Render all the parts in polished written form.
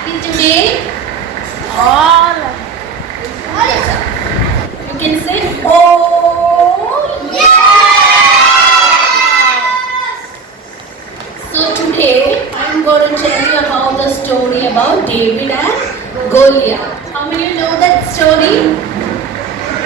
happy today? All. You can say, oh yes! So today I am going to tell you about the story about David and Goliath. How many of you know that story?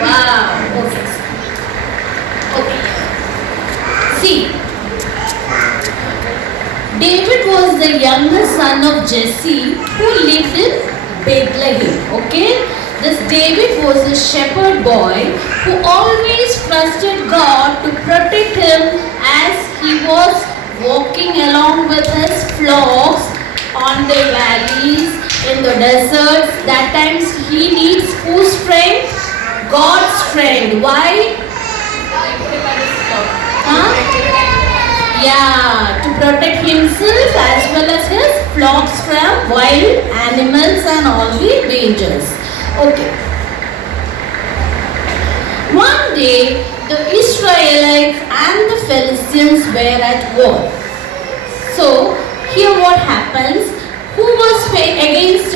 Wow. Okay. See, David was the youngest son of Jesse who lived in Bethlehem. Okay? This David was a shepherd boy who always trusted God to protect him as he was walking along with his flocks on the valleys, in the deserts. That times he needs whose strength? God's strength. Why? Yeah, to protect himself as well as his flocks from wild animals and all the dangers. Okay. One day, the Israelites and the Philistines were at war. So, here what happens? Who was against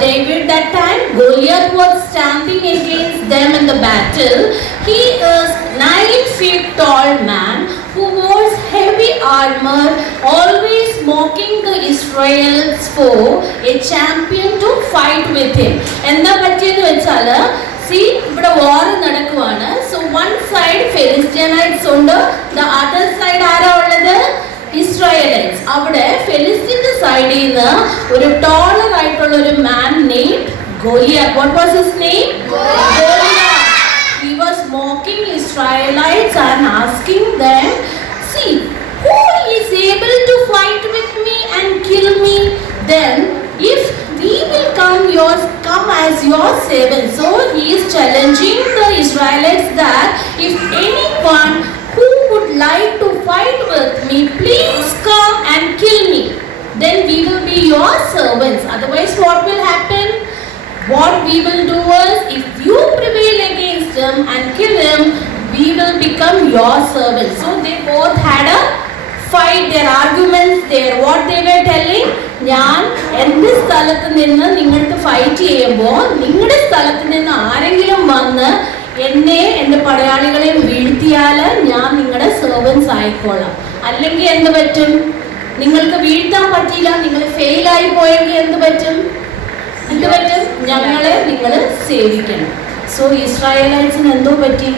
David that time? Goliath was standing against them in the battle. He is 9 feet tall man who wears heavy armor, always mocking the Israelites for a champion to fight with him. എന്താ പറ്റിയെന്ന് വെച്ചാൽ see ഇവിടെ war നടക്കുവാണ്. So one side Philistines ഉണ്ട്, the other side ആരാ ഉള്ളത്? Israelites. അവിടെ ഫെലിസ്തീന്റെ സൈഡിൽ നിന്ന് ഒരു ടോളർ ആയിട്ടുള്ള ഒരു man named Goliath. What was his name? Goliath. He was mocking Israelites and asking them, see, who is able to fight with me and kill me? Then if we will come as your servants. So he is challenging the Israelites that if anyone who would like to fight with me, please come and kill me. Then we will be your servants. Otherwise, what will happen? What we will do is, if you prevail against him and kill him, we will become your servants. So they both had a fight, their arguments there. What they were telling? ഞാൻ എൻ്റെ സ്ഥലത്ത് നിന്ന് നിങ്ങൾക്ക് fight ചെയ്യുമ്പോൾ നിങ്ങളുടെ സ്ഥലത്ത് നിന്ന് ആരെങ്കിലും വന്ന് എന്നെ എൻ്റെ പടയാളികളെയും വീഴ്ത്തിയാൽ ഞാൻ നിങ്ങളുടെ സെർവൻസ് ആയിക്കോളാം. അല്ലെങ്കിൽ എന്ത് പറ്റും? നിങ്ങൾക്ക് വീഴ്ത്താൻ പറ്റിയില്ല, നിങ്ങൾ ഫെയിലായി പോയെങ്കിൽ എന്ത് പറ്റും? ഞങ്ങളെ നിങ്ങൾ സേവിക്കണം. സോ ഇസ്രായേലൈറ്റ്സിന് എന്തോ പറ്റി?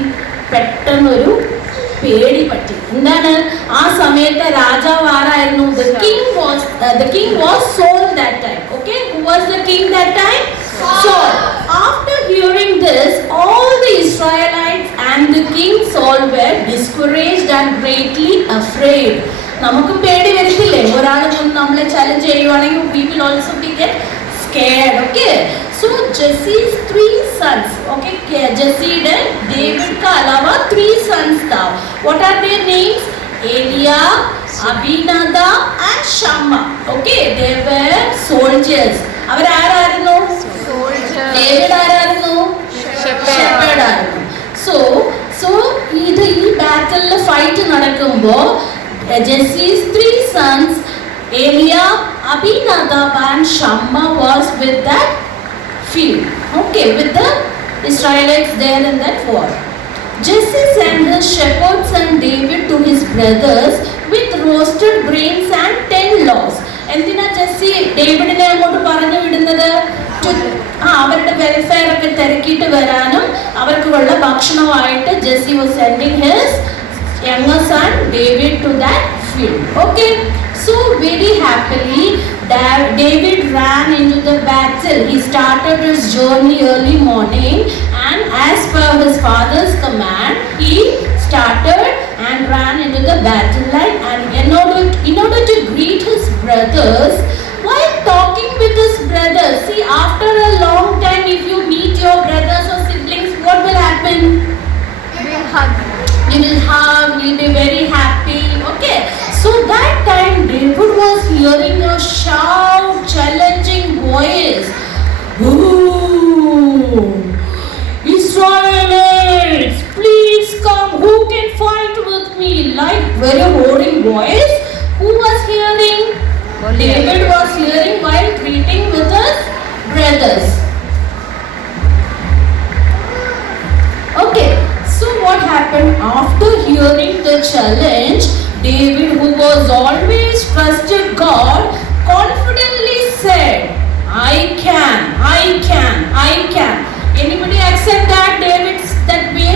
പെട്ടെന്നൊരു പേടി പറ്റി. എന്താണ് ആ സമയത്തെ രാജാവ് ആരായിരുന്നു? The king was Saul that time. Okay, who was the king that time? Saul. After hearing this, all the Israelites and the king Saul were discouraged and greatly afraid. നമുക്കും പേടി വരത്തില്ലേ? ഒരാൾ നമ്മളെ ചലഞ്ച് ചെയ്യുവാണെങ്കിൽ we will also be get scared. Okay, so Jesse's 3 sons. Okay, Jesse and David ka alawa 3 sons tha. What are their names? Eliab, Abinadab and Shammah. Okay, they were soldiers. അവർ ആരായിരുന്നു? David ആരായിരുന്നു? Shepherd ആയിരുന്നു. So ഇത് ഈ ബാറ്റിലിൽ fight നടക്കുമ്പോൾ Jesse's 3 sons, Eliab, Abinadab and Shammah was with that field. Okay, with the Israelites there in that war. Jesse sent his shepherds and David to his brothers with roasted grains and 10 loaves. എന്തിനാ Jessy ഡേവിഡിനെ അങ്ങോട്ട് പറഞ്ഞു വിടുന്നത്? അവരുടെ welfare ഒക്കെ തിരക്കിയിട്ട് വരാനും അവർക്കുള്ള ഭക്ഷണമായിട്ട് Jessy was sending his younger son David to that field. Okay, so very happily David ran into the battle. He started his journey early morning and as per his father's command he started and ran into the battle line, and in order to greet his brothers, while talking with his brothers, see, after a long time if you meet your brothers or siblings, what will happen? You will hug, you'll be very happy. Okay, so that time David was hearing a shout, challenging voice. Ooh, Israelites, please come, who can fight with me? Like very roaring voice. Who was hearing? David was hearing while greeting I can. Anybody accept that David's that way?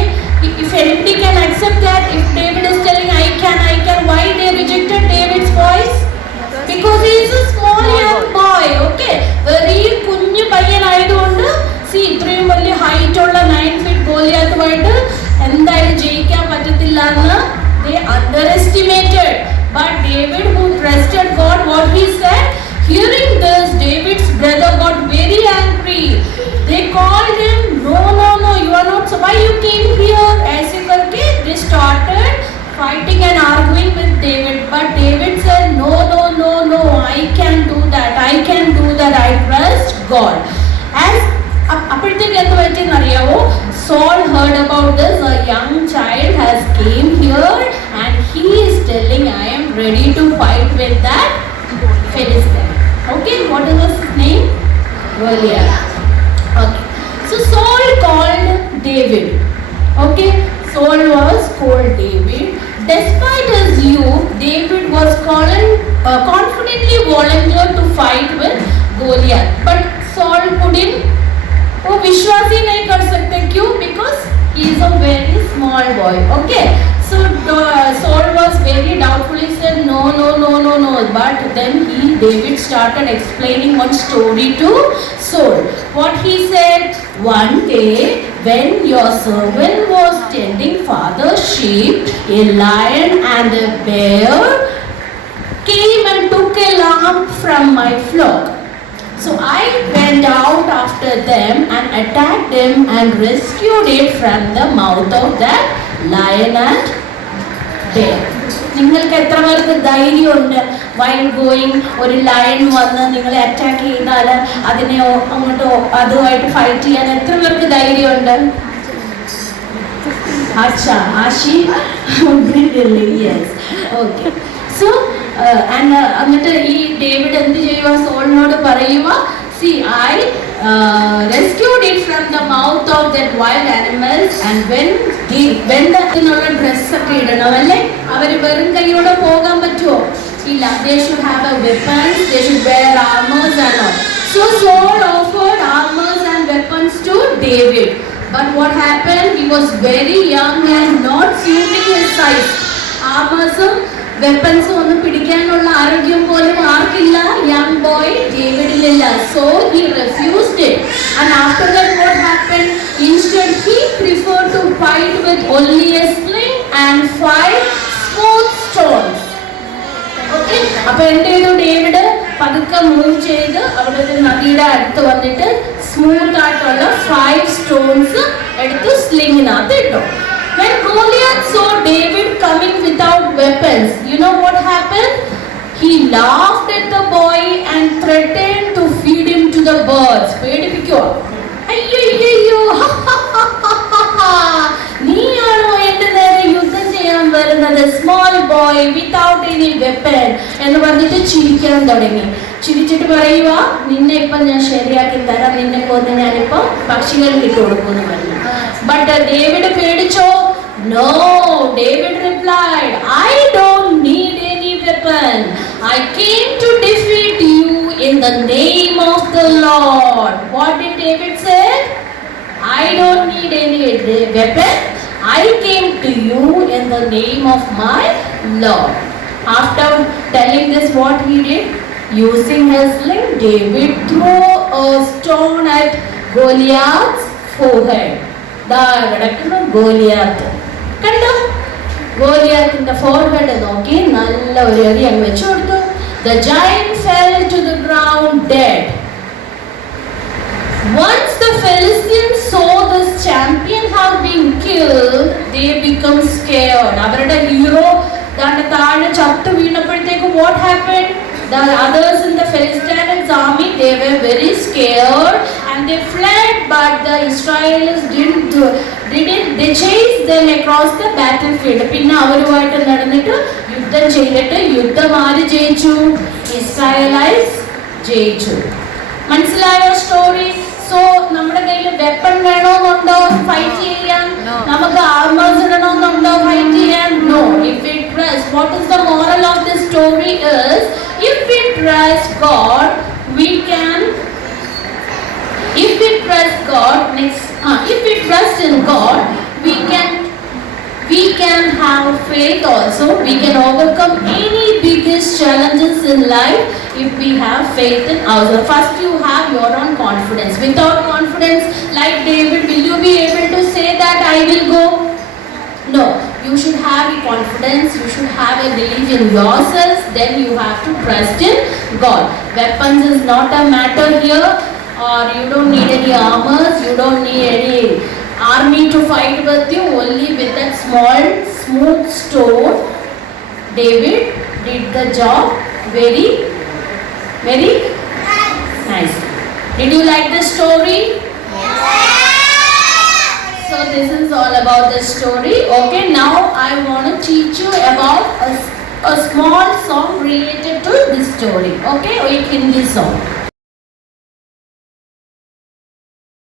If anybody can accept that, if David is telling I can, why they rejected David's voice? Because he is a small young boy, okay? Very കുഞ്ഞു പയ്യനായതുകൊണ്ട് ഇത്രയും വലിയ height ഉള്ള 9 feet ഗോലിയാത്തുമായിട്ട് എന്തായാലും ജയിക്കാൻ പറ്റത്തില്ല എന്ന് they underestimated. But David, who trusted God, what he said, hearing this, David's brother got very angry. They called him, no, you are not, so why you came here? ऐसे करके they started fighting and arguing with David. But David said, no, I can do that, I trust God. As അപ്പോഴത്തേക്ക് എന്ത് പറ്റിയെന്ന് അറിയാവോ? Saul heard about this, a young child has came here and he is telling I am ready to fight with that Philistine. Okay, what is his name? Goliath. Okay, so Saul called David. Okay, Saul was called David. Despite his youth, David was confidently volunteered to fight with Goliath. But Saul couldn't, वो विश्वास ही नहीं कर सकते, क्यों? Because he is a very small boy. Okay, so Saul was very doubtful. He said no. But then David started explaining one story to Saul. What he said: one day when your servant was tending father's sheep, a lion and a bear came and took a lamb from my flock. So I went out after them and attacked them and rescued it from the mouth of that lion and bear. നിങ്ങൾക്ക് എത്ര പേർക്ക് ധൈര്യമുണ്ട് while going ഒരു lion വന്ന് നിങ്ങളെ attack ചെയ്താൽ അതിനെ അങ്ങോട്ട് അതുമായിട്ട് ഫൈറ്റ് ചെയ്യാൻ എത്ര പേർക്ക് ധൈര്യമുണ്ട്? അച്ഛാ ആശി യെസ് ഓക്കെ. സോ എന്നിട്ട് ഈ ഡേവിഡ് എന്ത് ചെയ്യുക? സോളിനോട് പറയുക, see I rescued it from the mouth of that wild animals. And when the dress ഒക്കെ ഇടണം അല്ലേ? അവർ വെറും കൈയോടെ പോകാൻ പറ്റുമോ? ഇല്ല. They should have a weapons, they should wear armors and all. So Saul offered armors and weapons to David. But what happened? He was very young and not suiting his size. Armors weapons ഒന്നും പിടിക്കാനുള്ള ആരോഗ്യം പോലും ആർക്കില്ല? Young boy ഡേവിഡിലില്ല. So he refused it. And after that what happened? Instead he preferred to fight with only a sling and 5 smooth stones. Okay, അപ്പോൾ എന്ത് ചെയ്തു? David പതുക്കെ മൂവ് ചെയ്ത് അവിടെ ഒരു നദിയുടെ അടുത്ത് വന്നിട്ട് സ്മൂത്ത് ആയിട്ടുള്ള 5 stones എടുത്ത് സ്ലിങ്ങിനകത്ത് ഇട്ടു. When Goliath saw David coming without weapons, you know what happened? He laughed at the boy and threatened to feed him to the birds. പേടിപ്പിക്കോ? അയ്യോ നീയാണോ എന്റെ നേരെ യുദ്ധം ചെയ്യാൻ വരുന്നത്? Small boy without any weapon എന്ന് പറഞ്ഞിട്ട് ചിരിക്കാൻ തുടങ്ങി. ചിരിച്ചിട്ട് പറയുക, നിന്നെ ഇപ്പം ഞാൻ ശരിയാക്കി തരാം, നിന്നെ കൊന്ന് ഞാനിപ്പം പക്ഷികൾക്ക് ഇട്ട് കൊടുക്കുമെന്ന് പറഞ്ഞു. But David പേടിച്ചോ? No, David replied, I don't need any weapon. I came to defeat you in the name of the Lord. What did David say? I don't need any weapon. I came to you in the name of my Lord. After telling this, what he did? Using his sling, David threw a stone at Goliath's forehead. കിടക്കുന്ന ഗോലിയാത്ത് കണ്ടോ? ഗോലിയാത്തിന്റെ forehead നോക്കി നല്ല ഒരു എറി അങ്ങ് വെച്ചു കൊടുത്തു. The giant fell to the ground dead. Once the Philistines saw this champion have been killed, they become scared. അവരുടെ hero താഴെ ചത്തു വീണപ്പോഴത്തേക്ക് what happened? The others in the Philistines army, they were very scared and they fled. But the Israelis didn't. They chased them across the battlefield. പിന്നെ അവരുമായിട്ട് നടന്നിട്ട് യുദ്ധം ചെയ്തിട്ട് യുദ്ധം ആര് ജയിച്ചു? Israelites ജയിച്ചു. മനസ്സിലായോ സ്റ്റോറി? സോ നമ്മുടെ കയ്യിൽ വെപ്പൺ വേണമെന്നുണ്ടോ ഫൈറ്റ് ചെയ്യാൻ? നമുക്ക് ആർമേഴ്സ് ഇടണമെന്നുണ്ടോ ഫൈറ്റ് ചെയ്യാൻ? No. If we trust, what is the moral of this story is, if we trust God, we can. If in God, we can have faith also. We can overcome any biggest challenges in life if we have faith in ourselves. First, you have your own confidence. Without confidence, like David, will you be able to say that I will go? No. You should have a confidence. You should have a belief in yourselves. Then you have to trust in God. Weapons is not a matter here, or you don't need any armors. You don't need any army to fight with you. Only with that small smooth stone, David did the job very nice. Did you like the story? So this is all about the story. Okay, now I want to teach you about a small song related to this story. Okay, एक Hindi song.